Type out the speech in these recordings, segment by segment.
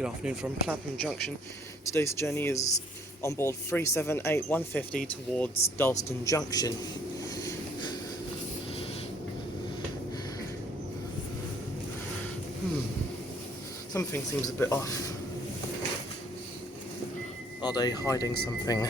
Good afternoon from Clapham Junction. Today's journey is on board 378-150 towards Dalston Junction. Something seems a bit off. Are they hiding something?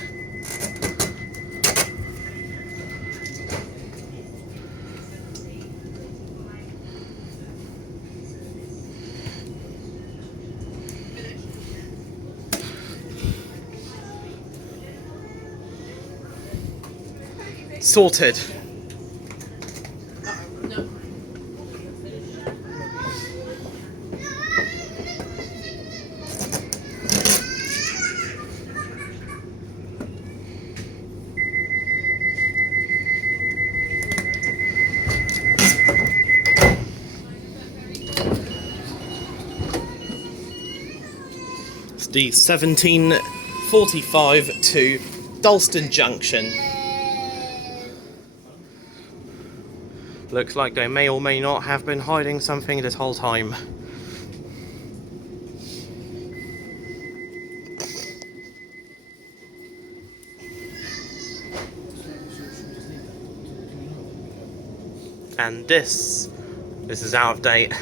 Sorted. It's the 17:45 to Dalston Junction. Looks like they may or may not have been hiding something this whole time. And this is out of date.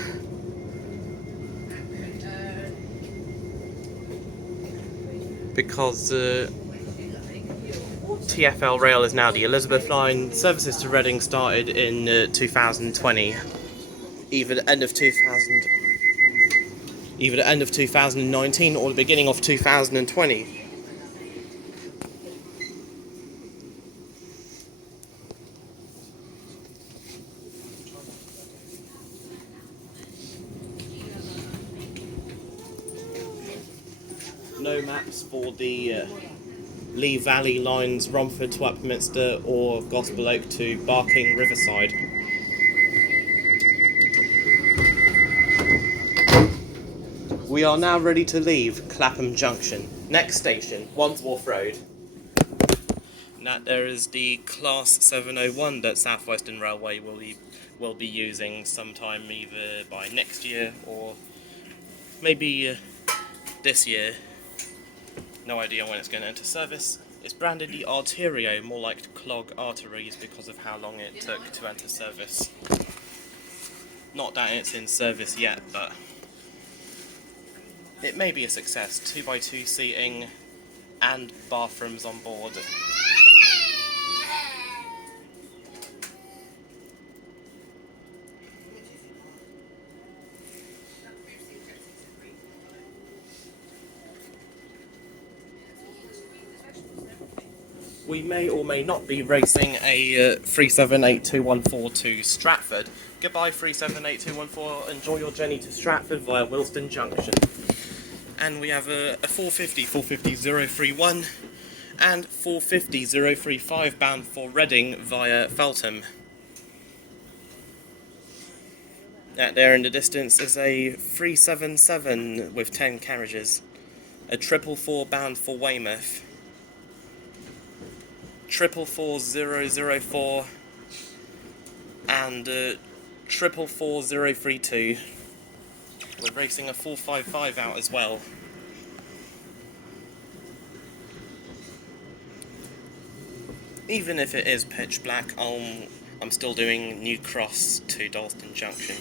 Because TfL Rail is now the Elizabeth line. Services to Reading started in 2020. Either the end of 2019 or the beginning of 2020. No maps for the Lee Valley lines, Romford to Upminster or Gospel Oak to Barking Riverside. We are now ready to leave Clapham Junction. Next station, Wandsworth Road. Now there is the Class 701 that South Western Railway will be using sometime either by next year or maybe this year. No idea when it's going to enter service. It's branded the Arterio, more like to clog arteries because of how long it took to enter service. Not that it's in service yet, but it may be a success. 2x2 seating and bathrooms on board. We may or may not be racing a 378214 to Stratford. Goodbye 378214, enjoy your journey to Stratford via Dalston Junction. And we have a 450-031 and 450-035 bound for Reading via Feltham. There in the distance is a 377 with 10 carriages, a 444 bound for Weymouth, 444004 and 444032. We're racing a 455 out as well. Even if it is pitch black, I'm still doing New Cross to Dalston Junction.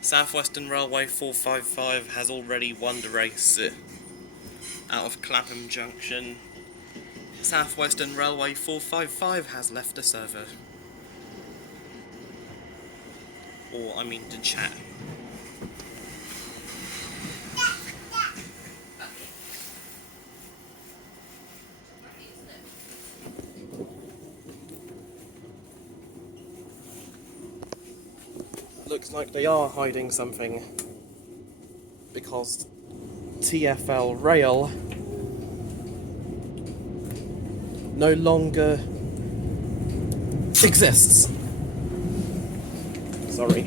South Western Railway 455 has already won the race out of Clapham Junction. South Western Railway 455 has left the server. Or, I mean, the chat. Looks like they are hiding something, because TfL Rail no longer exists. sorry.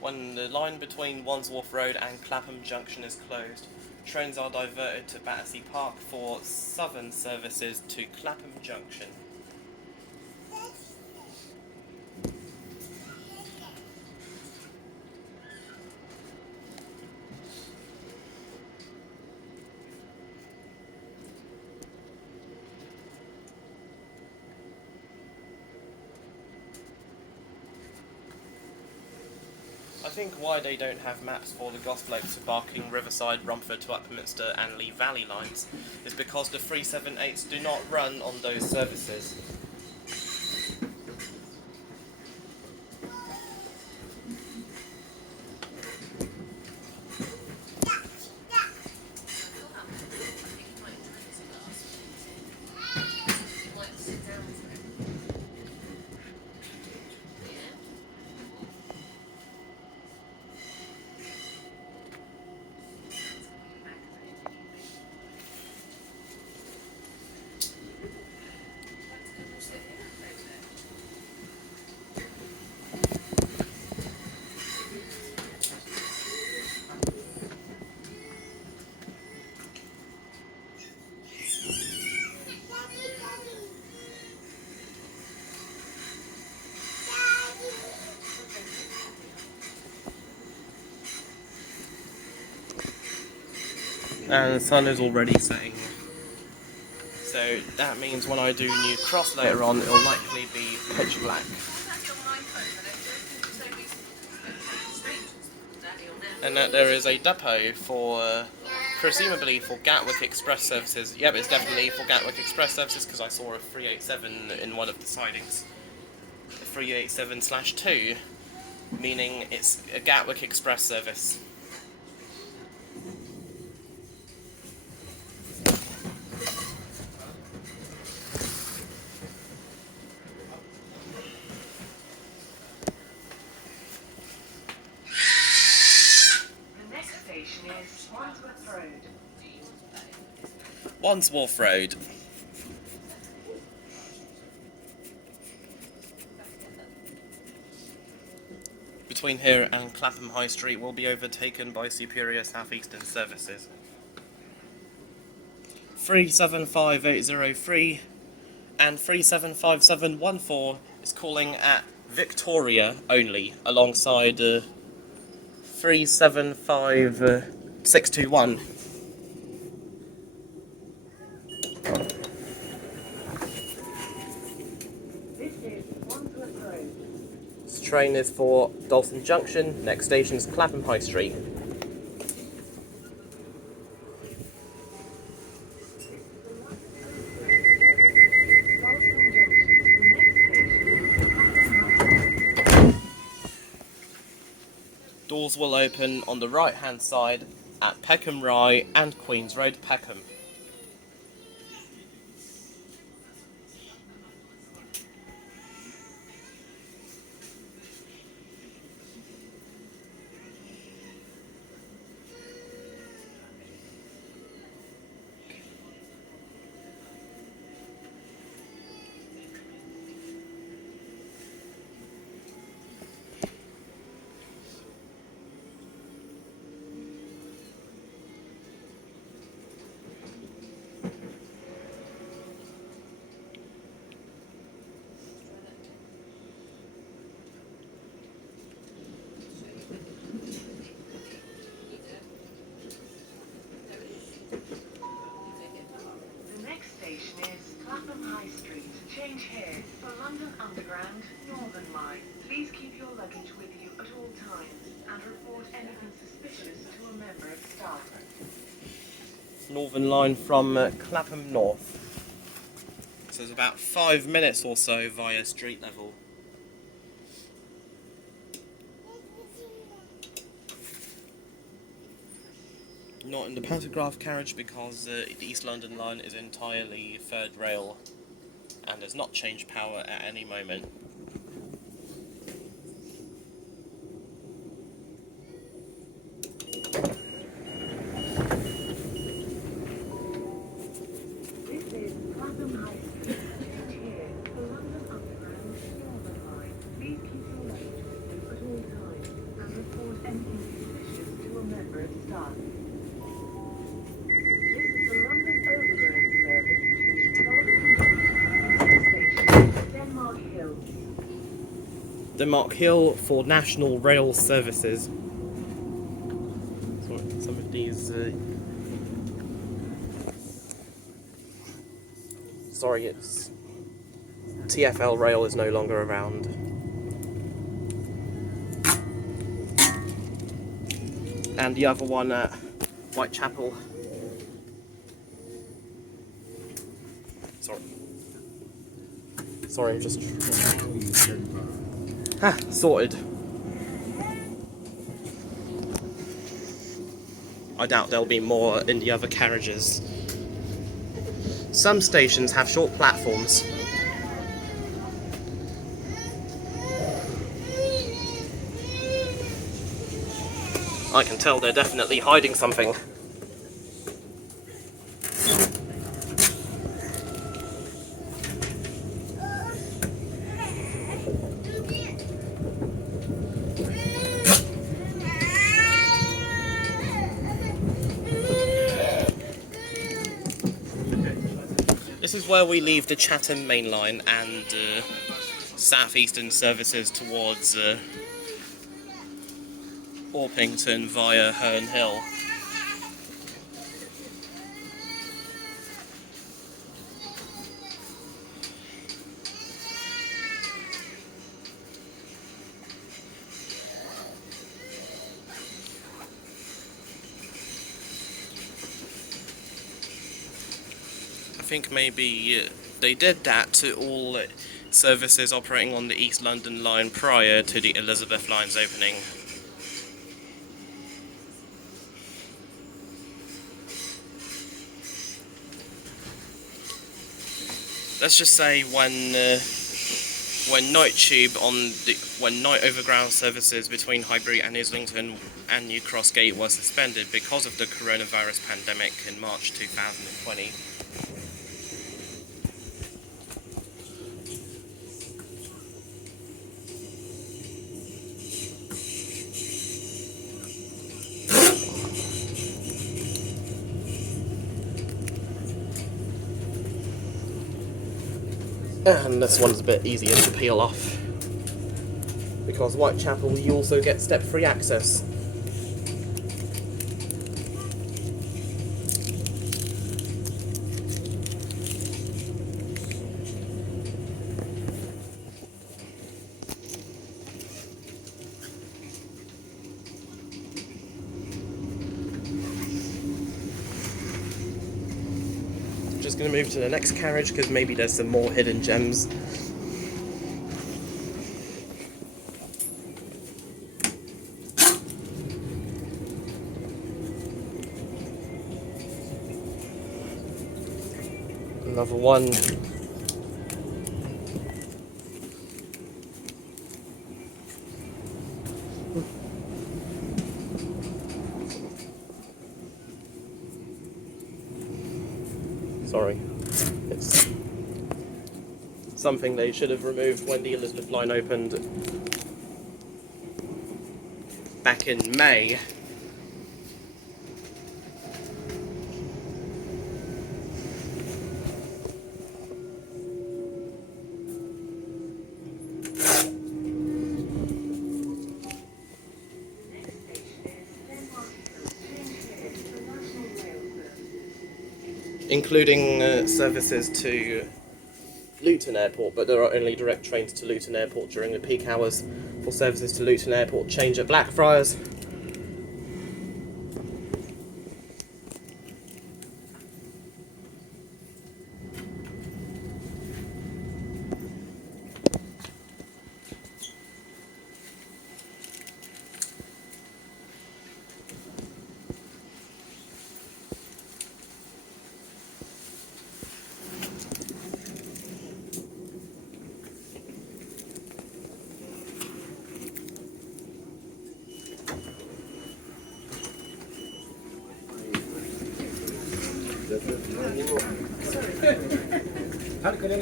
When the line between Wandsworth Road and Clapham Junction is closed, trains are diverted to Battersea Park for southern services to Clapham Junction. I think why they don't have maps for the Gospel to Barking, Riverside, Romford to Upminster and Lee Valley lines is because the 378s do not run on those services. And the sun is already setting. So that means when I do New Cross later on, it'll likely be pitch black. And that there is a depot for, presumably for Gatwick Express services. Yep, it's definitely for Gatwick Express services because I saw a 387 in one of the sidings. A 387/2, meaning it's a Gatwick Express service. Wandsworth Road. Between here and Clapham High Street will be overtaken by superior South Eastern services. 375803 and 375714 is calling at Victoria only, alongside 375621. This train is for Dalston Junction. Next station is Clapham High Street. Doors will open on the right hand side at Peckham Rye and Queen's Road Peckham. Clapham High Street. Change here for London Underground Mildmay. Please keep your luggage with you at all times and report anything suspicious to a member of staff. Northern line from Clapham North. So it's about 5 minutes or so via street level. Not in the pantograph carriage because the East London line is entirely third rail and does not change power at any moment. This is Clapham High Street. Change here for London Underground Mildmay. Please keep your luggage with you at all times and report anything suspicious to a member of staff. This is the London Overground service to Dalston Junction. Next station is Denmark Hill. Denmark Hill for national rail services. Some of these. Sorry, it's TfL Rail is no longer around. And the other one at Whitechapel. Sorry, I'm just... sorted. I doubt there'll be more in the other carriages. Some stations have short platforms. I can tell they're definitely hiding something. This is where we leave the Chatham main line and southeastern services towards Orpington via Herne Hill. I think maybe they did that to all services operating on the East London line prior to the Elizabeth line's opening. Let's just say when night overground services between Highbury and Islington and New Cross Gate were suspended because of the coronavirus pandemic in March 2020. And this one's a bit easier to peel off, because Whitechapel you also get step-free access. Just going to move to the next carriage because maybe there's some more hidden gems. Another one. Sorry, it's something they should have removed when the Elizabeth line opened back in May. Including services to Luton Airport, but there are only direct trains to Luton Airport during the peak hours. For services to Luton Airport, change at Blackfriars.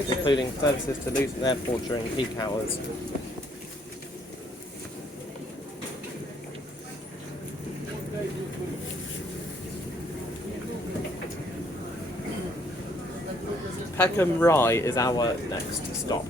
including services to Luton Airport during peak hours. Peckham Rye is our next stop.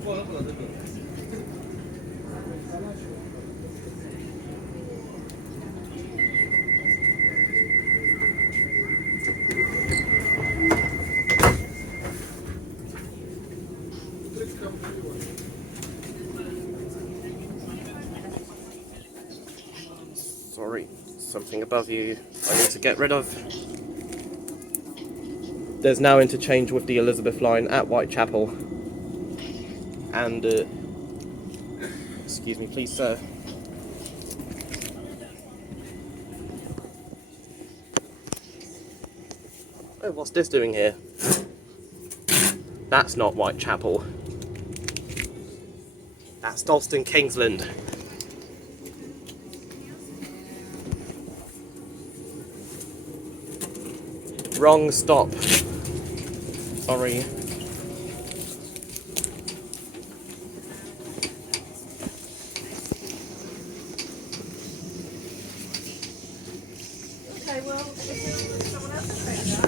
Sorry, something above you I need to get rid of. There's now interchange with the Elizabeth line at Whitechapel. And, excuse me please sir. Oh, what's this doing here? That's not Whitechapel. That's Dalston Kingsland. Wrong stop. Sorry. Okay, well, if someone else is saying that,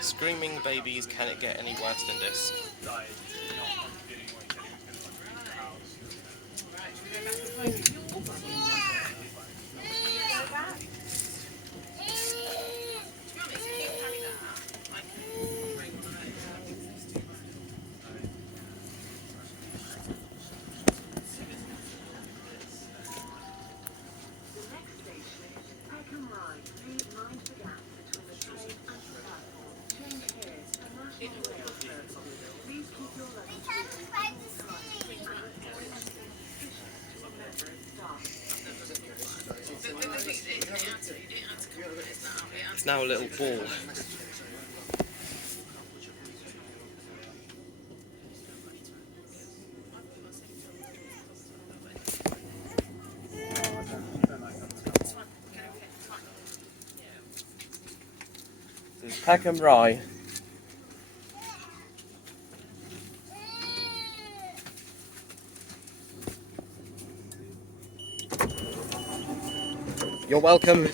Screaming babies, can it get any worse than this? the next station is Peckham Rye. Please mind the gap between the train and the platform. Change here, a national rail service. Please keep your luggage with you at all times and report anything suspicious to a member of staff. It's now a little ball. This is Peckham Rye. You're welcome.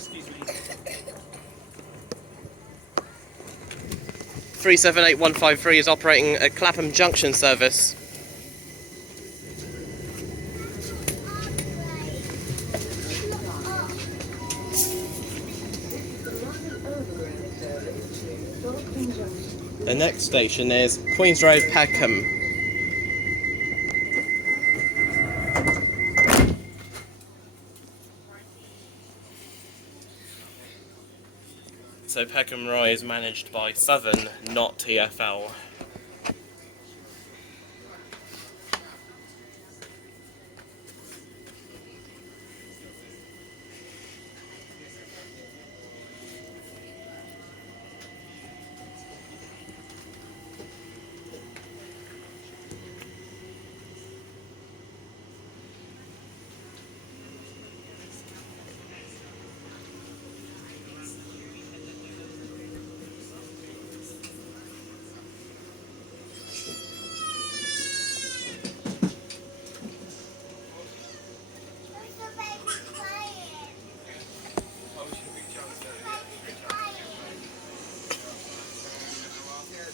378153 is operating a Clapham Junction service. The next station is Road Peckham. So Peckham Rye is managed by Southern, not TfL.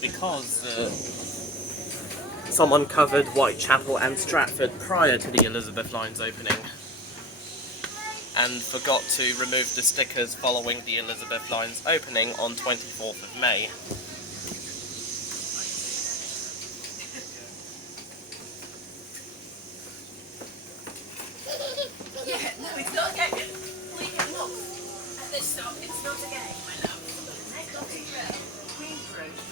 Because someone covered Whitechapel and Stratford prior to the Elizabeth line's opening and forgot to remove the stickers following the Elizabeth line's opening on 24th of May. Yeah, no, it's not a game. We can look at this stop. It's not a game, my love. The next station is Queen's Road.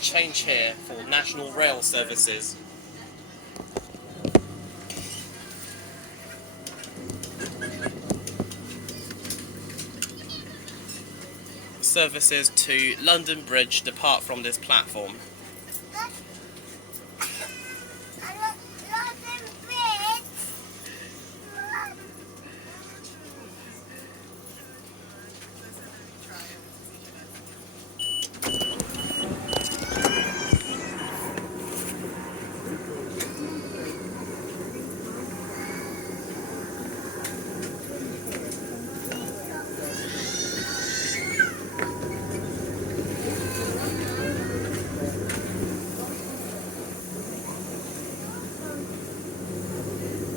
change here for national rail services. Services to London Bridge depart from this platform.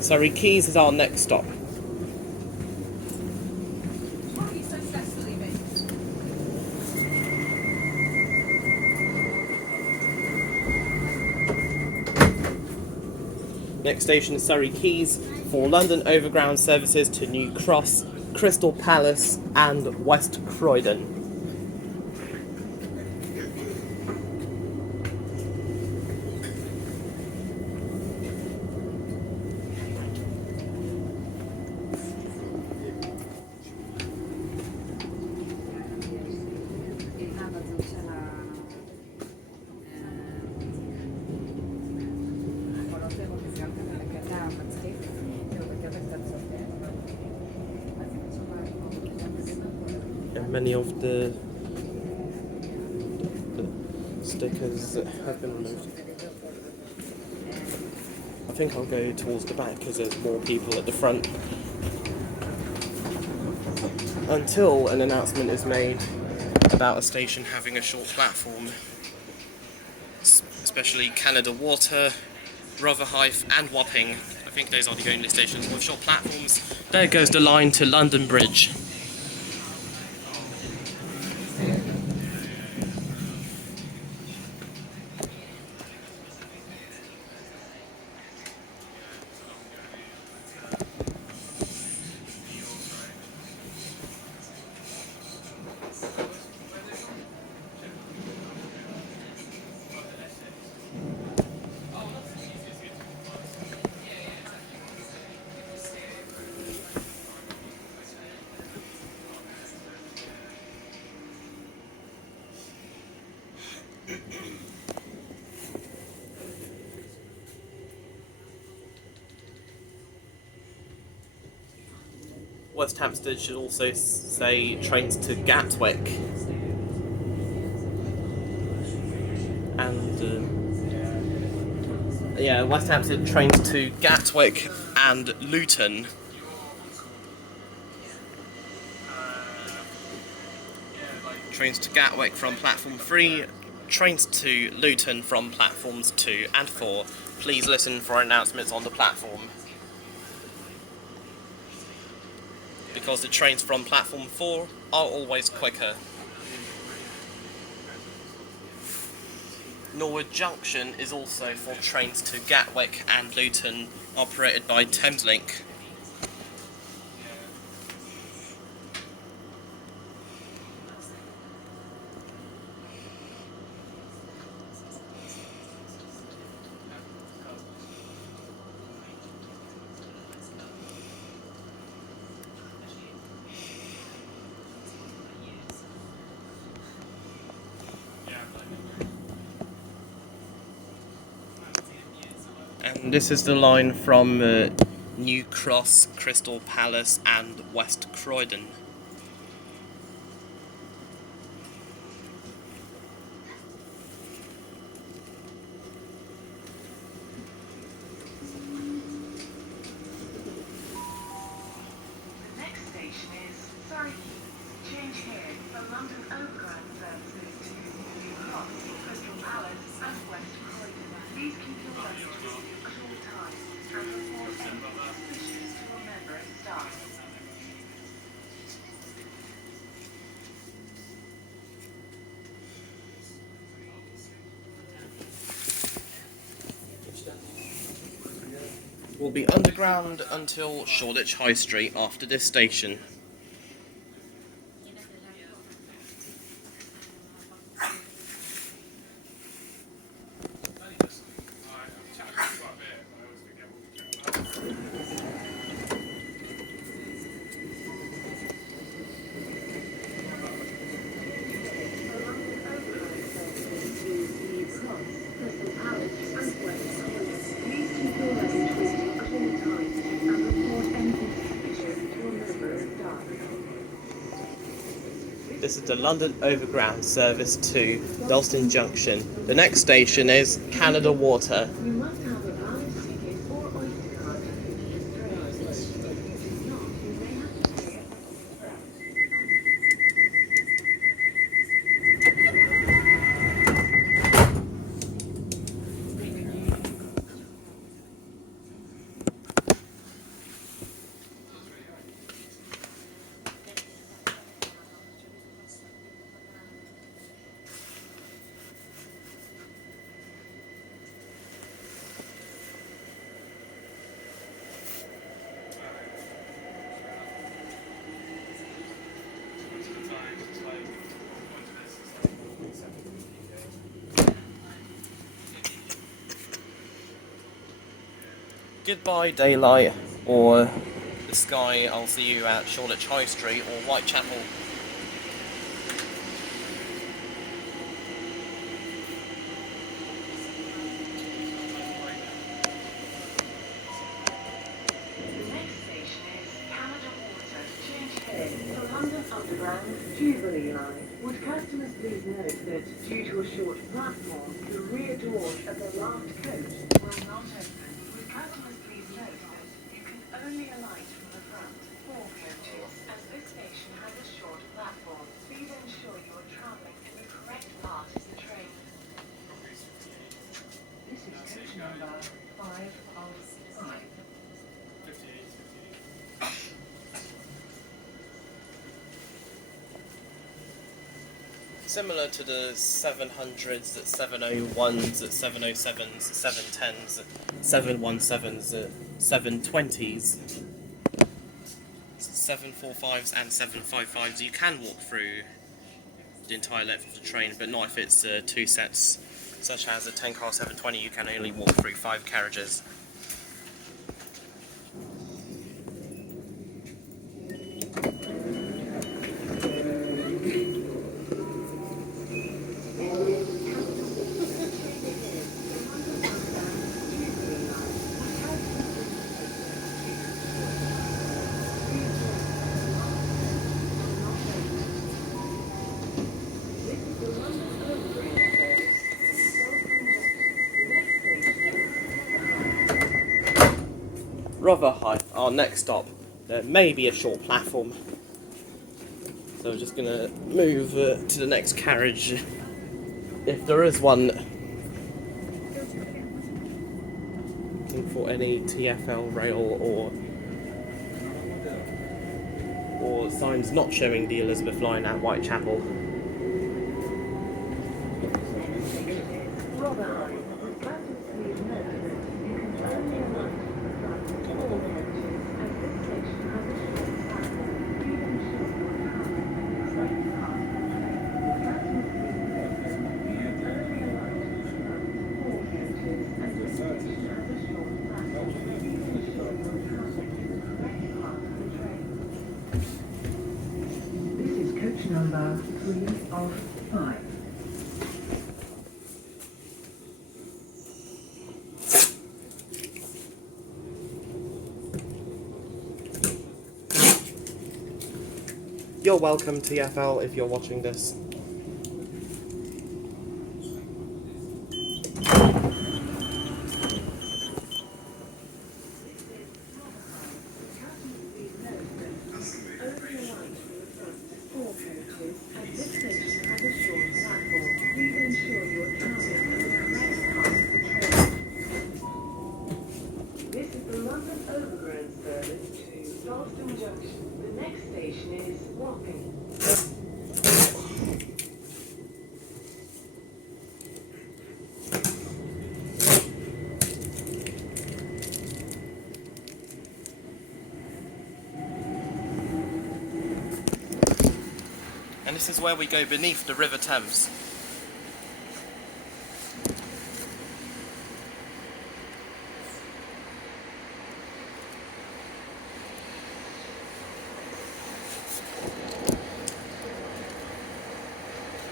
Surrey Quays is our next stop. Next station is Surrey Quays for London Overground services to New Cross, Crystal Palace and West Croydon. Many of the stickers have been removed. I think I'll go towards the back because there's more people at the front. Until an announcement is made about a station having a short platform. Especially Canada Water, Rotherhithe and Wapping. I think those are the only stations with short platforms. There goes the line to London Bridge. West Hampstead should also say trains to Gatwick. And West Hampstead trains to Gatwick and Luton. Trains to Gatwick from platform 3, trains to Luton from platforms 2 and 4. Please listen for announcements on the platform. Because the trains from platform 4 are always quicker. Norwood Junction is also for trains to Gatwick and Luton, operated by Thameslink. And this is the line from New Cross, Crystal Palace and West Croydon. The next station is Surrey Quays. Change here for London Overground services to New Cross, Crystal Palace and West Croydon. Please keep your luggage with you at all times and report anything suspicious to a member of staff. Will be underground until Shoreditch High Street after this station. this is the London Overground service to Dalston Junction. The next station is Canada Water. You must have a valid ticket or Oyster card to use this train. If you do not, you may have to pay at the express. Goodbye daylight, or the sky. I'll see you at Shoreditch High Street or Whitechapel. The next station is Canada Water. Change here for London Underground Jubilee line. Would customers please note that due to a short platform, the rear doors of the last coach will not open. Would customers please note that you can only alight from the front 4 coaches, as this station has a short platform. Please ensure you are travelling in the correct part of the train. This is coach number 5 of 5. Similar to the 700s, at 701s, at 707s, 710s, at 717s, at 720s, 745s and 755s. You can walk through the entire length of the train, but not if it's 2 sets, such as a 10-car 720. You can only walk through 5 carriages. Rotherhithe, our next stop. There may be a short platform, so we're just going to move to the next carriage, if there is one. Looking for any TfL rail or signs not showing the Elizabeth line at Whitechapel. Rotherhithe. Would customers please note that you can only alight from the front 4 coaches, as this station has a short platform. Please ensure you are travelling in the correct part of the train. Would customers please note that you can only alight from the front 4 coaches, as this station has a short platform. Please ensure you are travelling in the correct part of the train. This is coach number 3 of 5. You're welcome, TfL, if you're watching this. This is the London Overground service to Dalston Junction. The next station is Wapping. And this is where we go beneath the River Thames.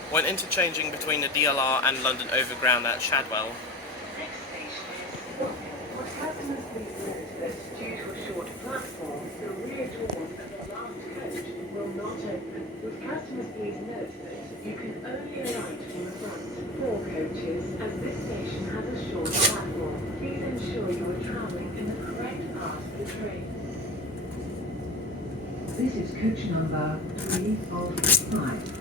When interchanging between the DLR and London Overground at Shadwell. Next station is Wapping. Would customers please note that due to a short platform, the rear doors of the last coach will not open. Would customers Customers, please note that you can only alight from the front 4 coaches, as this station has a short platform. Please ensure you are travelling in the correct part of the train. This is coach number 3 of 5.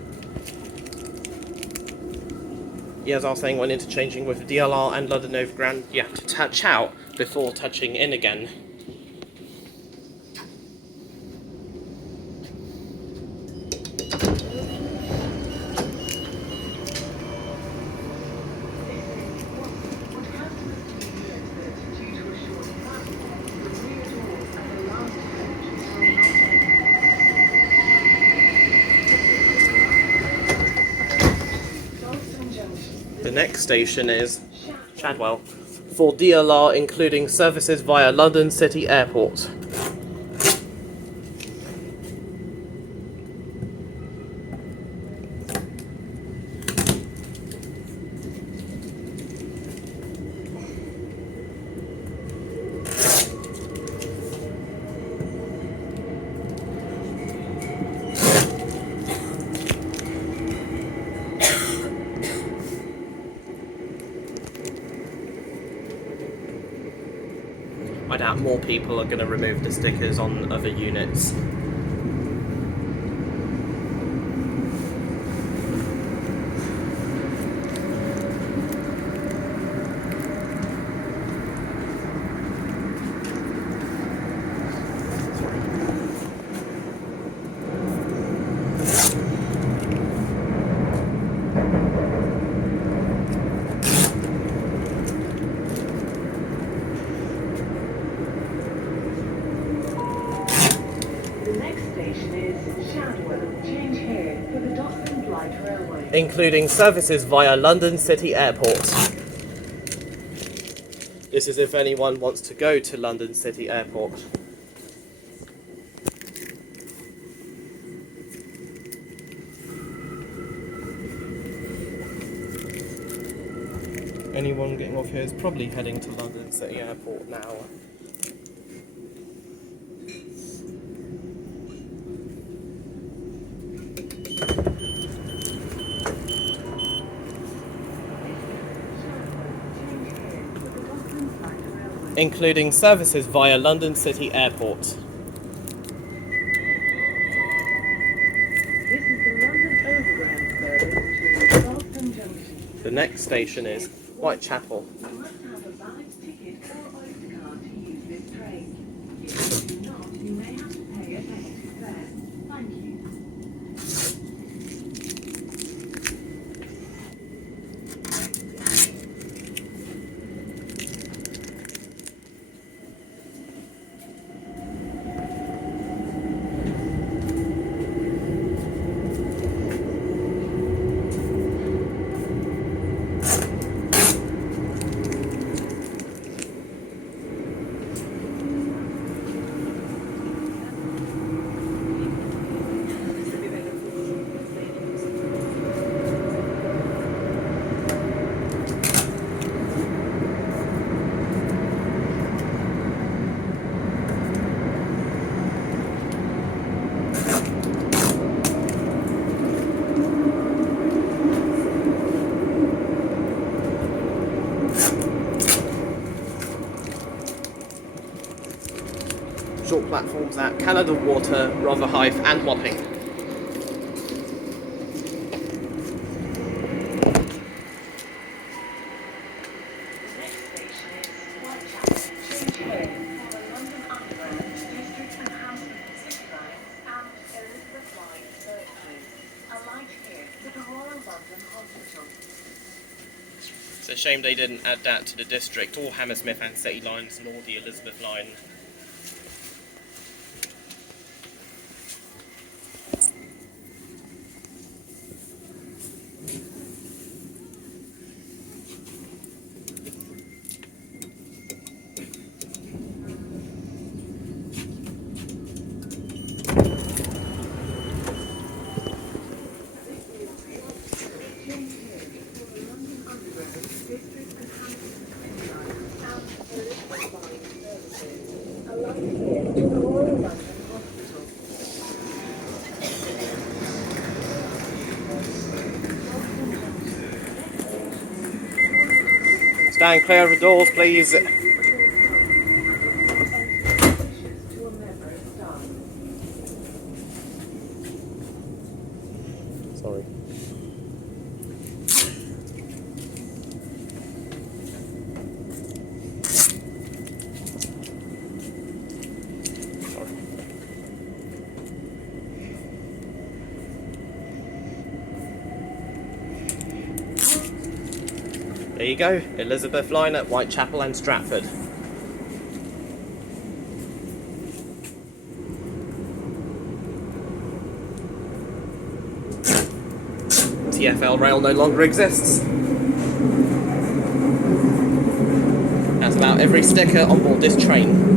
Yeah, as I was saying, when interchanging with the DLR and London Overground, you have to touch out before touching in again. The next station is Shadwell, for DLR including services via London City Airport. I doubt more people are going to remove the stickers on other units. Including services via London City Airport. This is if anyone wants to go to London City Airport. Anyone getting off here is probably heading to London City Airport now. Including services via London City Airport. This is the London Overground service between Dalston Junction. The next station is Whitechapel. You must have a valid ticket or Oyster card to use this train. If you do not, you may have to pay an extra fare. Thank you. Short platforms at Canada Water, Rotherhithe and Wapping. Next station is Whitechapel. Change here for the London Underground, District and Hammersmith City lines and Elizabeth line services. Alight here for the Royal London Hospital. It's a shame they didn't add that to the District or Hammersmith and City lines nor the Elizabeth line. Stand clear of the doors, please. Sorry. There you go, Elizabeth line at Whitechapel and Stratford. TfL rail no longer exists. That's about every sticker on board this train.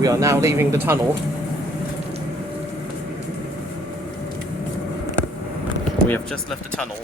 We are now leaving the tunnel. We have just left the tunnel.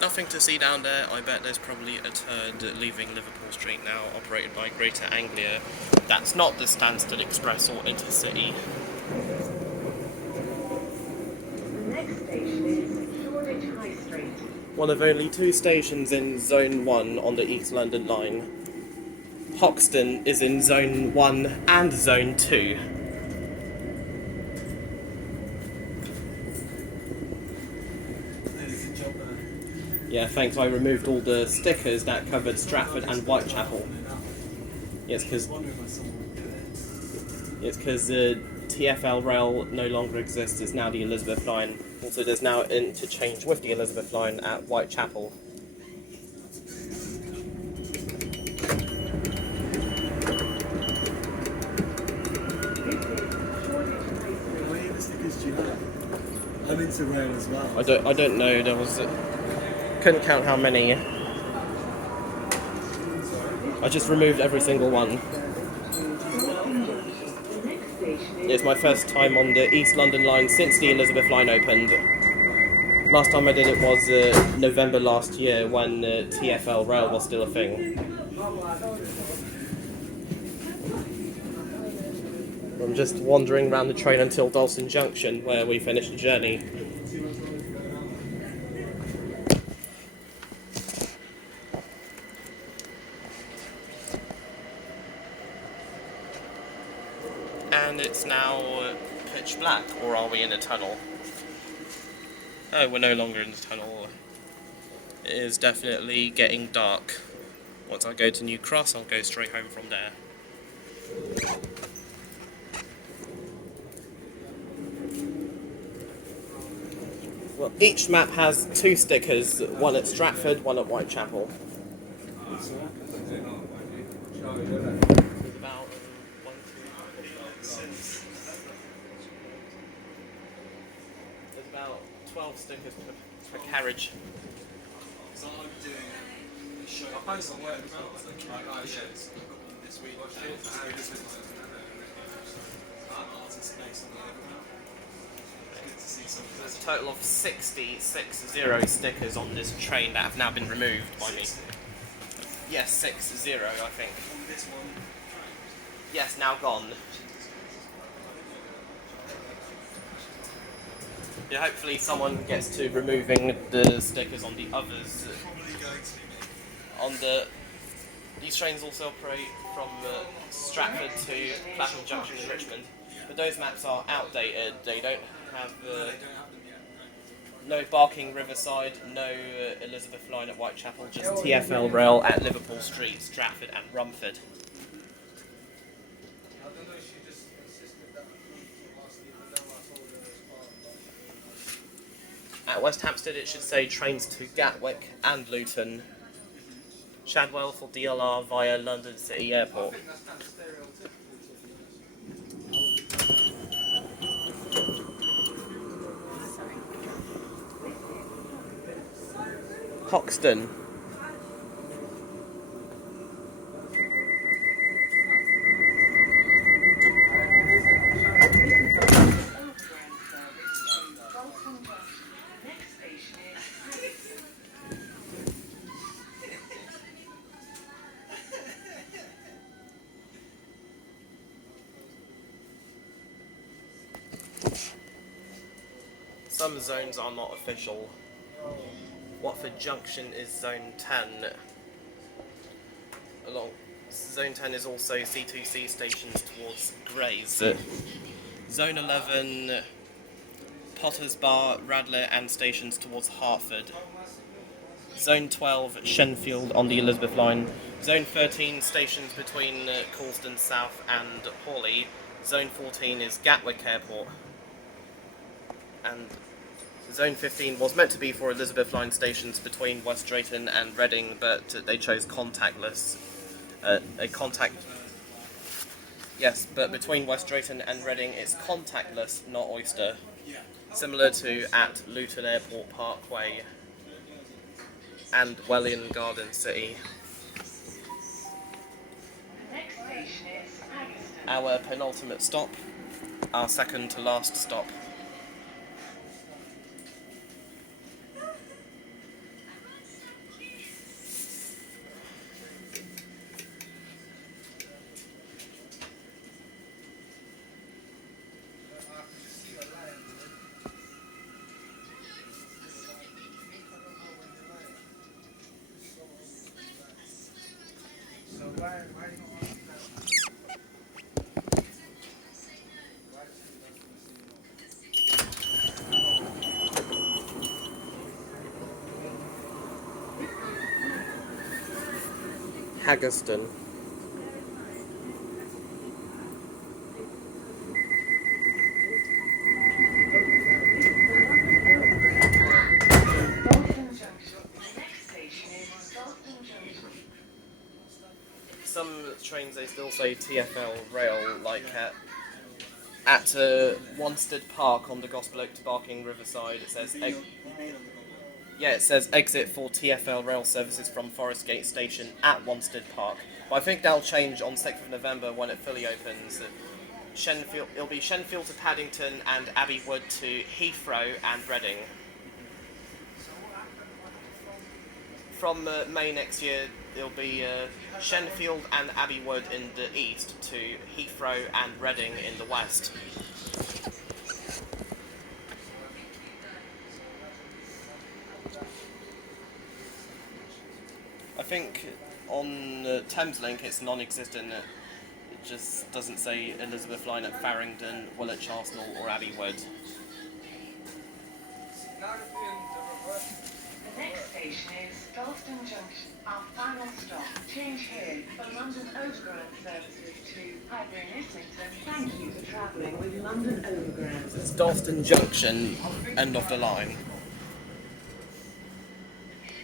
Nothing to see down there. I bet there's probably a turd leaving Liverpool Street now, operated by Greater Anglia. That's not the Stansted Express or Intercity. The next station is Shoreditch High Street. One of only 2 stations in Zone 1 on the East London line. Hoxton is in Zone 1 and Zone 2. Yeah, thanks. I removed all the stickers that covered Stratford and Whitechapel. It's because TfL rail no longer exists. It's now the Elizabeth line. Also, there's now interchange with the Elizabeth line at Whitechapel. How many of the stickers do you have? I'm into rail as well. I don't know. There was couldn't count how many. I just removed every single one. It's my first time on the East London line since the Elizabeth line opened. Last time I did it was November last year when TfL rail was still a thing. I'm just wandering around the train until Dalston Junction, where we finished the journey. And it's now pitch black, or are we in a tunnel? Oh, we're no longer in the tunnel. It is definitely getting dark. Once I go to New Cross, I'll go straight home from there. Well, each map has 2 stickers, one at Stratford, one at Whitechapel. There's about there's about 12 stickers per carriage. So I'm doing a show. I post on work as well. I've got one this week. Artist space on the overground. Good to see some. There's a total of 66 stickers on this train that have now been removed by me. Yes, 60, I think. On this one. Yes, now gone. Yeah, hopefully someone gets to removing the stickers on the others. Probably going to be me. On these trains also operate from Stratford to Clapham Junction in Richmond, but those maps are outdated. They don't have They don't have them yet. no Barking Riverside, no Elizabeth line at Whitechapel, just TfL rail at Liverpool Street, Stratford and Rumford. At West Hampstead it should say trains to Gatwick and Luton. Shadwell for DLR via London City Airport. Hoxton. Overground service to Dalston Junction. The next station is Some zones are not official. Watford Junction is Zone 10. Along Zone 10 is also C2C stations towards Grays. Zone 11, Potter's Bar, Radley and stations towards Hertford. Zone 12, Shenfield on the Elizabeth line. Zone 13, stations between Colston South and Hawley. Zone 14 is Gatwick Airport. And Zone 15 was meant to be for Elizabeth line stations between West Drayton and Reading, but they chose contactless. Yes, but between West Drayton and Reading it's contactless, not Oyster. Similar to at Luton Airport Parkway and Welwyn Garden City. The next station is Haggerston. Our penultimate stop, our second to last stop. Haggerston. Dalston Junction. The next station is Dalston Junction. Some trains they still say TfL rail, like at Wanstead Park on the Gospel Oak to Barking Riverside. It says it says exit for TfL rail services from Forest Gate Station at Wanstead Park. But I think that'll change on 6th of November when it fully opens. It'll be Shenfield to Paddington and Abbey Wood to Heathrow and Reading. From May next year, it'll be Shenfield and Abbey Wood in the east to Heathrow and Reading in the west. I think on Thameslink it's non-existent. It just doesn't say Elizabeth line at Farringdon, Woolwich Arsenal or Abbey Wood. The next station is Dalston Junction. Our final stop. Change here for London Overground services to Highbury and Islington. Thank you for travelling with London Overground. It's Dalston Junction, end of the line.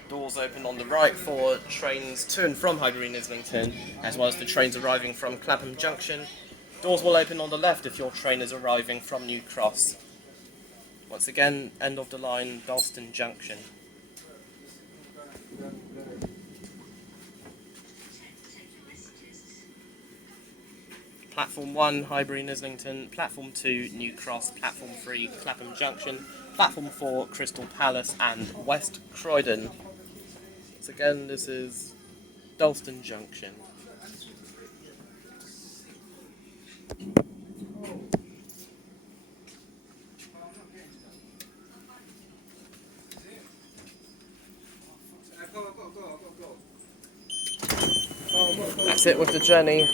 Doors open on the right for trains to and from Highbury and Islington, as well as the trains arriving from Clapham Junction. Doors will open on the left if your train is arriving from New Cross. Once again, end of the line, Dalston Junction. Platform 1, Highbury and Islington. Platform 2, New Cross. Platform 3, Clapham Junction. Platform 4, Crystal Palace and West Croydon. Once again, this is Dalston Junction. That's it with the journey.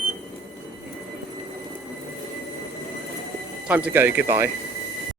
Time to go, goodbye.